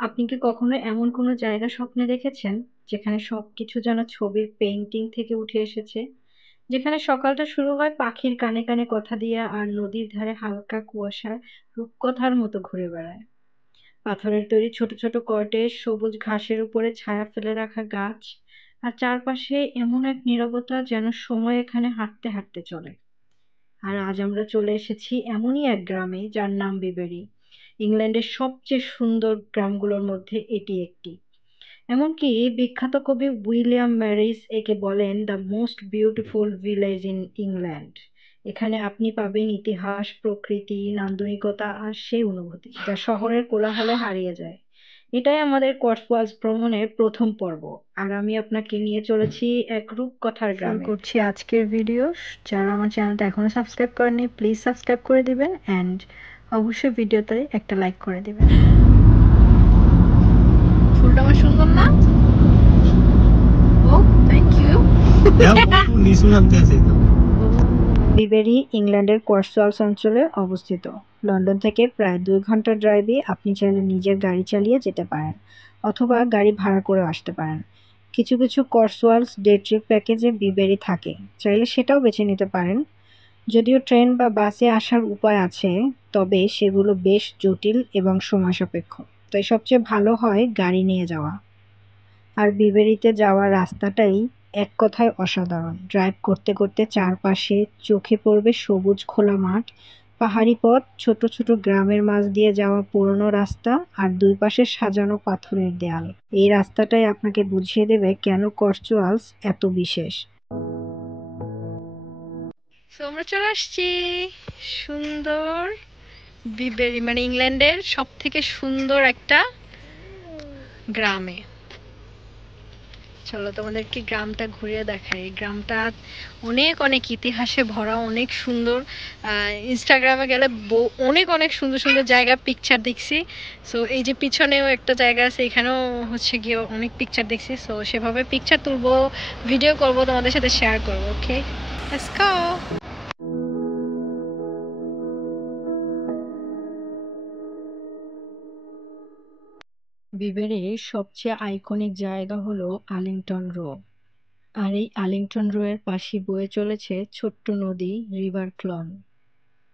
আপনি কি কখনো এমন কোনো জায়গা স্বপ্নে দেখেছেন যেখানে সবকিছু যেন ছবির পেইন্টিং থেকে উঠে এসেছে? যেখানে সকালটা শুরু হয় পাখির কানে কানে কথা দিয়ে আর নদীর ধারে হালকা কুয়াশার রূপকথার মতো ঘুরে বেড়ায়। পাথরের তৈরি ছোট ছোট কটেজ, সবুজ ঘাসের উপরে ছায়া ফেলে রাখা গাছ, আর চারপাশে এমন এক নীরবতা যেন সময় এখানে হাঁটতে হাঁটতে চলে। আর আজ আমরা চলে এসেছি এমনই এক গ্রামে যার নাম বিবেরি। ইংল্যান্ডের সবচেয়ে সুন্দর গ্রামগুলোর মধ্যে এটি একটি। এমনকি বিখ্যাত কবি উইলিয়াম ম্যারিস একে বলেন the most beautiful village in England. এখানে আপনি পাবেন ইতিহাস, প্রকৃতি, নান্দনিকতা আর সেই অনুভূতি যা শহরের কোলাহলে হারিয়ে যায়। এটাই আমাদের কক্সবাজার ভ্রমণের প্রথম পর্ব। আর আমি আপনাকে নিয়ে চলেছি এক রূপকথার শুরু গ্রামে। করছি আজকের ভিডিও। যারা আমার চ্যানেলটা এখনো সাবস্ক্রাইব করেনি প্লিজ সাবস্ক্রাইব করে দিবেন অ্যান্ড অবশ্যই ভিডিওতে একটা লাইক করে দিবেন। ফুলটা আমার সুন্দর না? ও থ্যাংক ইউ। বিবেরি ইংল্যান্ডের কর্সওয়ালস অঞ্চলে অবস্থিত। লন্ডন থেকে প্রায় 2 ঘন্টা ড্রাইভে আপনি চাইলে নিজের গাড়ি চালিয়ে যেতে পারেন, অথবা গাড়ি ভাড়া করে আসতে পারেন। কিছু কিছু কর্সওয়ালস ডে ট্রিপ প্যাকেজে বিবেরি থাকে, চাইলে সেটাও বেছে নিতে পারেন। যদিও ট্রেন বা বাসে আসার উপায় আছে, তবে সেগুলো বেশ জটিল এবং সময় সাপেক্ষ। তাই সবচেয়ে ভালো হয় গাড়ি নিয়ে যাওয়া। আর বিবেরিতে যাওয়ার রাস্তাটাই এক কথায় অসাধারণ। ড্রাইভ করতে করতে চারপাশে চোখে পড়বে সবুজ খোলা মাঠ, পাহাড়ি পথ, ছোট ছোট গ্রামের মাঝ দিয়ে যাওয়া পুরনো রাস্তা, আর দুই পাশে সাজানো পাথরের দেয়াল। এই রাস্তাটাই আপনাকে বুঝিয়ে দেবে কেন কর্চওয়ালস এত বিশেষ। আমরা চলে আসছি সুন্দর বিবেরি, মানে ইংল্যান্ডের সব থেকে সুন্দর একটা গ্রামে। চলো তোমাদেরকে গ্রামটা ঘুরিয়ে দেখাই। গ্রামটা অনেক অনেক ইতিহাসে ভরা, অনেক সুন্দর। ইনস্টাগ্রামে গেলে অনেক অনেক সুন্দর সুন্দর জায়গা পিকচার দেখছি। সো এই যে পিছনেও একটা জায়গা আছে, এখানেও হচ্ছে গিয়ে অনেক পিকচার দেখছি। সো সেভাবে পিকচার তুলবো, ভিডিও করবো, তোমাদের সাথে শেয়ার করবো। ওকে, লেটস গো। বিবেরির সবচেয়ে আইকনিক জায়গা হলো আর্লিংটন রো। আর এই আর্লিংটন রো এর পাশে বয়ে চলেছে ছোট্ট নদী রিভার ক্লন।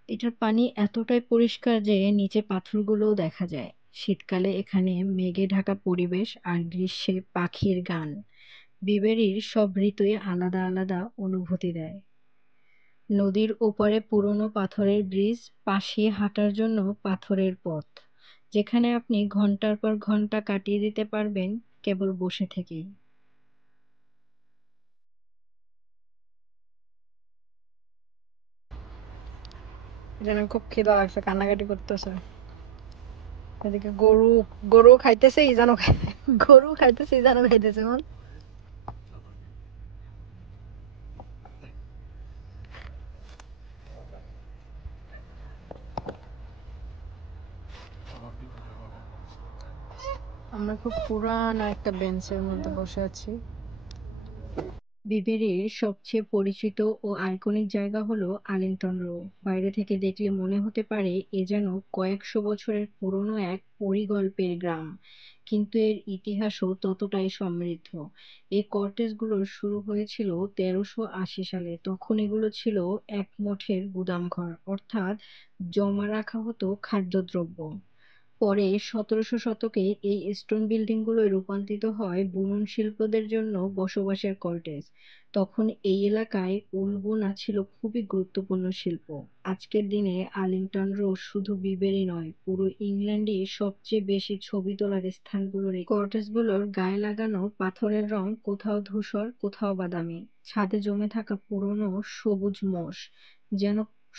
এটার পানি এতটাই পরিষ্কার যে নিচে পাথরগুলোও দেখা যায়। শীতকালে এখানে মেঘে ঢাকা পরিবেশ, আর গ্রীষ্মে পাখির গান বিবেরির সব ঋতুই আলাদা আলাদা অনুভূতি দেয়। নদীর ওপারে পুরনো পাথরের ব্রিজ, পাশে হাঁটার জন্য পাথরের পথ, যেখানে আপনি ঘন্টার পর ঘন্টা কাটিয়ে দিতে পারবেন কেবল বসে থেকেই। যেন খুব খিদা লাগছে, কান্নাকাটি করতেছে। এদিকে গরু গরু খাইতেছে, ইজানো গরু খাইতেছে, ইজানো খাইতেছে। মন আমরা খুব পুরানো একটা বেঞ্চের মধ্যে বসে আছি। বিবেরির সবচেয়ে পরিচিত ও আইকনিক জায়গা হলো আর্লিংটন রো। বাইরে থেকে দেখলে মনে হতে পারে এ যেন কয়েকশো বছরের পুরনো এক পরিকল্পের গ্রাম, কিন্তু এর ইতিহাসও ততটাই সমৃদ্ধ। এই কর্টেজগুলো শুরু হয়েছিল 1380 সালে। তখন এগুলো ছিল এক মঠের গুদামঘর, অর্থাৎ জমা রাখা হতো খাদ্যদ্রব্য। পরে 1700 শতকে এই স্টোন বিল্ডিংগুলো রূপান্তরিত হয় বুনন শিল্পীদের জন্য বসবাসের কটেজ। তখন এই এলাকায় উল বোনা ছিল খুবই গুরুত্বপূর্ণ শিল্প। আজকের দিনে আর্লিংটন রো শুধু বিবেরি নয়, পুরো ইংল্যান্ডে সবচেয়ে বেশি ছবি তোলার স্থানগুলোর একটি। কটেজগুলোর গায়ে লাগানো পাথরের রং কোথাও ধূসর, কোথাও বাদামি। ছাদে জমে থাকা পুরনো সবুজ মোষ যেন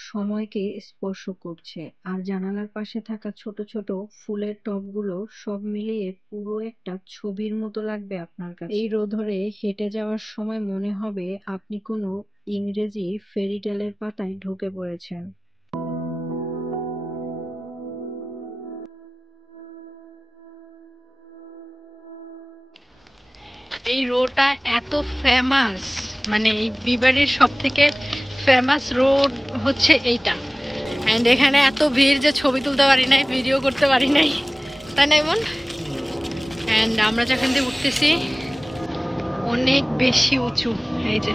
সময়কে স্পর্শ করছে, আর জানালার পাশে থাকা ছোট ছোট ফুলের টবগুলো সব মিলিয়ে পুরো একটা ছবির মতো লাগবে আপনার কাছে। এই রোদ ধরে হেঁটে যাওয়ার সময় মনে হবে আপনি কোনো ইংরেজি ফেরি টেলের পাতায় ঢুকে পড়েছেন। এই রোডটা এত ফেমাস, মানে এই বিবাড়ির সব থেকে ফেমাস রোড হচ্ছে এইটা। অ্যান্ড এখানে এত ভিড় যে ছবি তুলতে পারি নাই, ভিডিও করতে পারি নাই, তাই না এমন? অ্যান্ড আমরা যেখান দিয়ে উঠতেছি অনেক বেশি উঁচু। এই যে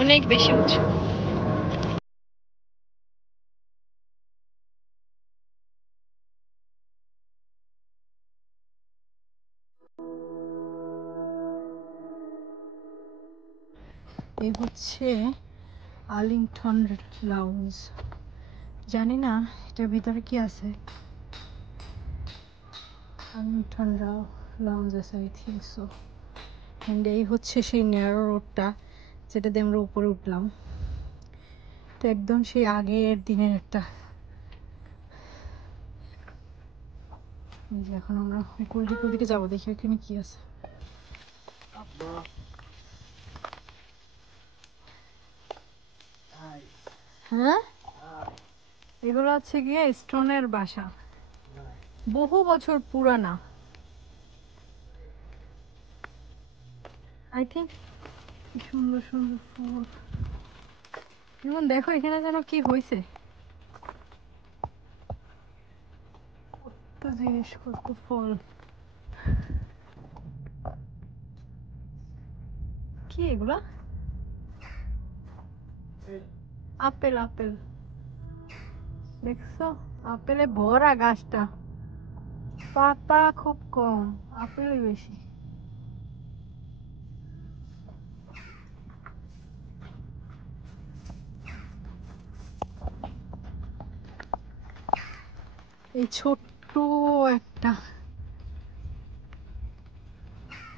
অনেক বেশি উঁচু। এই হচ্ছে আর্লিংটন লাউঞ্জ। জানি না এটার ভিতরে কি আছে। আর্লিংটন লাউঞ্জ আছে, আই থিঙ্ক সো। অ্যান্ড এই হচ্ছে সেই ন্যারো রোডটা যেটা দিয়ে আমরা উপরে উঠলাম। তো একদম সেই আগের দিনের একটা। এখন আমরা উপরের দিকে যাবো, দেখি এখানে কি আছে। হ্যাঁ, এগুলো হচ্ছে গিয়ে স্টোনের বাসা, বহু বছর পুরানা। আই থিঙ্ক সুন্দর সুন্দর ফুল। যেমন দেখো এখানে যেন কি হয়েছে, কত জিনিস, কত ফল। কি এগুলা? Apple, apple. দেখছো আপেলে ভরা গাছটা, পাতা খুব কম, আপেলই বেশি। এই ছোট্ট একটা,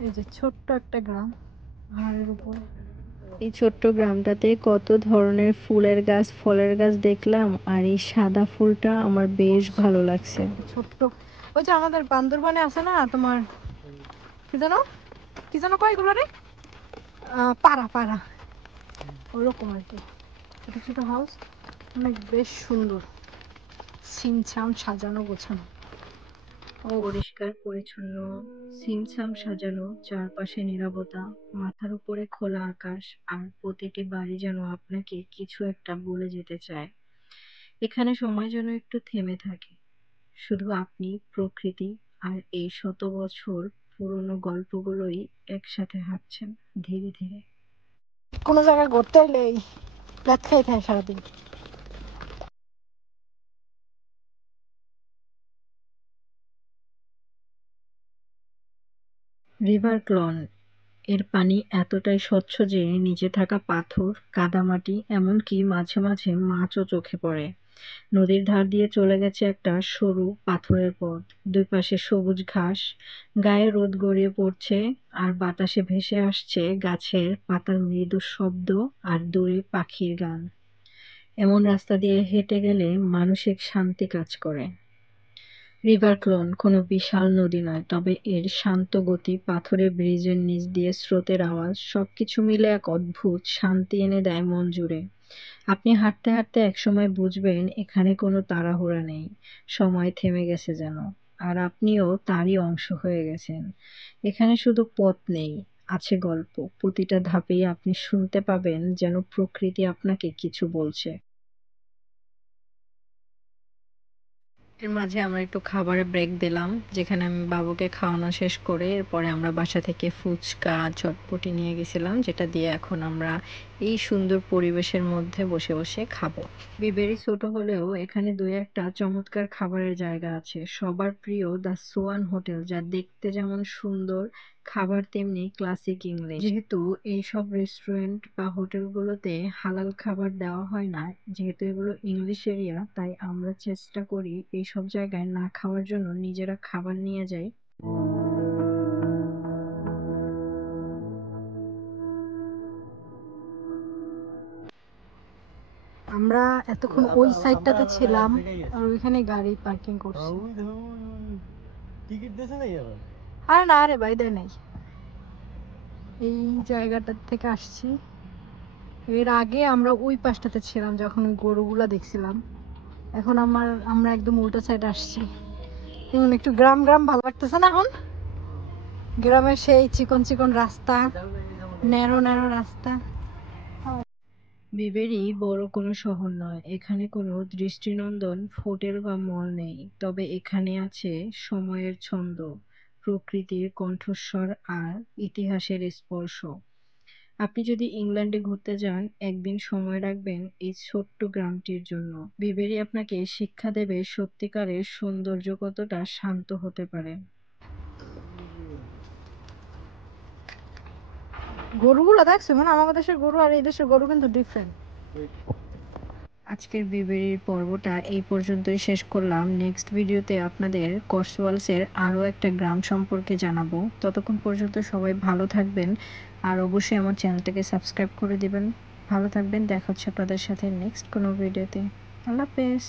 এই যে ছোট্ট একটা গ্রাম পাহাড়ের উপর। এই ছোট্ট গ্রামটাতে কত ধরনের ফুলের গাছ, ফলের গাছ দেখলাম। আর এই সাদা ফুলটা আমার বেশ ভালো লাগছে। ছোট্ট, ওই যে আমাদের বান্দরবানে আছে না তোমার, কি জানো, কি জানো কয় এগুলো রে, পাড়া পাড়া, ওরকম আর কি। ছোট ছোট হাউস, অনেক বেশ সুন্দর, ছিমছাম সাজানো গোছানো। পরিষ্কার পরিচ্ছন্ন, ছিমছাম সাজানো, চারপাশে নীরবতা, মাথার উপরে খোলা আকাশ, আর প্রতিটি বাড়ি যেন আপনাকে কিছু একটা বলে যেতে চায়। এখানে সময় যেন একটু থেমে থাকে, শুধু আপনি, প্রকৃতি, আর এই শত বছর পুরনো গল্পগুলোই একসাথে হাঁটছেন ধীরে ধীরে। কোনো জায়গায় ঘুরতে এলে এই প্যাট খাই খাই সারাদিন। রিভার ক্লন, এর পানি এতটাই স্বচ্ছ যে নিচে থাকা পাথর, কাদামাটি, এমনকি মাঝে মাঝে মাছও চোখে পড়ে। নদীর ধার দিয়ে চলে গেছে একটা সরু পাথরের পথ। দুই পাশে সবুজ ঘাস, গায়ে রোদ গড়িয়ে পড়ছে, আর বাতাসে ভেসে আসছে গাছের পাতার মৃদু শব্দ আর দূরে পাখির গান। এমন রাস্তা দিয়ে হেঁটে গেলে মানসিক শান্তি কাজ করে। রিভার ক্লোন কোনো বিশাল নদী নয়, তবে এর শান্ত গতি, পাথুরে ব্রিজের নিচ দিয়ে স্রোতের আওয়াজ, সবকিছু মিলে এক অদ্ভুত শান্তি এনে দেয় মন জুড়ে। আপনি হাঁটতে হাঁটতে একসময় বুঝবেন এখানে কোনো তাড়াহুড়া নেই, সময় থেমে গেছে যেন, আর আপনিও তারই অংশ হয়ে গেছেন। এখানে শুধু পথ নেই, আছে গল্প। প্রতিটা ধাপেই আপনি শুনতে পাবেন যেন প্রকৃতি আপনাকে কিছু বলছে। এর মাঝে আমরা একটু খাবারের ব্রেক দিলাম, যেখানে আমি বাবুকে খাওয়ানো শেষ করে এরপরে আমরা বাসা থেকে ফুচকা, চটপটি নিয়ে গেছিলাম, যেটা দিয়ে এখন আমরা এই সুন্দর পরিবেশের মধ্যে বসে বসে খাবো। বিবেরি ছোট হলেও এখানে দুই একটা চমৎকার খাবারের জায়গা আছে। সবার প্রিয় দ্য সোয়ান হোটেল, যা দেখতে যেমন সুন্দর, খাবার তেমনি ক্লাসিক ইংলিশ। যেহেতু এইসব রেস্টুরেন্ট বা হোটেলগুলোতে হালাল খাবার দেওয়া হয় না, যেহেতু এগুলো ইংলিশ এরিয়া, তাই আমরা চেষ্টা করি এইসব জায়গায় না খাওয়ার জন্য, নিজেরা খাবার নিয়ে যাই। আমরা এতক্ষণ ওই সাইডটাতে ছিলাম, আর ওইখানে গাড়ি পার্কিং করছি। টিকিট দিয়েছে নাকি আবার? আরে না রে ভাই, দেয় নাই। এই জায়গাটা থেকে আসছি। এর আগে আমরা ওই পাশটাতে ছিলাম যখন ওই গরুগুলা দেখছিলাম। এখন আমরা একদম উল্টো সাইড আসছি। এখন একটু গ্রাম গ্রাম ভালো লাগতেছে না এখন? গ্রামের সেই চিকন চিকন রাস্তা, ন্যারো ন্যারো রাস্তা। বিবেরি বড় কোনো শহর নয়, এখানে কোনো দৃষ্টিনন্দন হোটেল বা মল নেই, তবে এখানে আছে সময়ের ছন্দ, প্রকৃতির কণ্ঠস্বর আর ইতিহাসের স্পর্শ। আপনি যদি ইংল্যান্ডে ঘুরতে যান, একদিন সময় রাখবেন এই ছোট্ট গ্রামটির জন্য। বিবেরি আপনাকে শিক্ষা দেবে সত্যিকারের সৌন্দর্য কতটা শান্ত হতে পারে। গরুগুলো দেখছো, মানে আমাদের দেশের গরু আর এই দেশের গরু কিন্তু ডিফারেন্ট। আজকের বিবরণীর পর্বটা এই পর্যন্তই শেষ করলাম। নেক্সট ভিডিওতে আপনাদের কর্সওয়ালসের আরও একটা গ্রাম সম্পর্কে জানাবো। ততক্ষণ পর্যন্ত সবাই ভালো থাকবেন, আর অবশ্যই আমার চ্যানেলটাকে সাবস্ক্রাইব করে দিবেন। ভালো থাকবেন, দেখা হচ্ছে আপনাদের সাথে নেক্সট কোনো ভিডিওতে। আল্লাহ হাফেজ।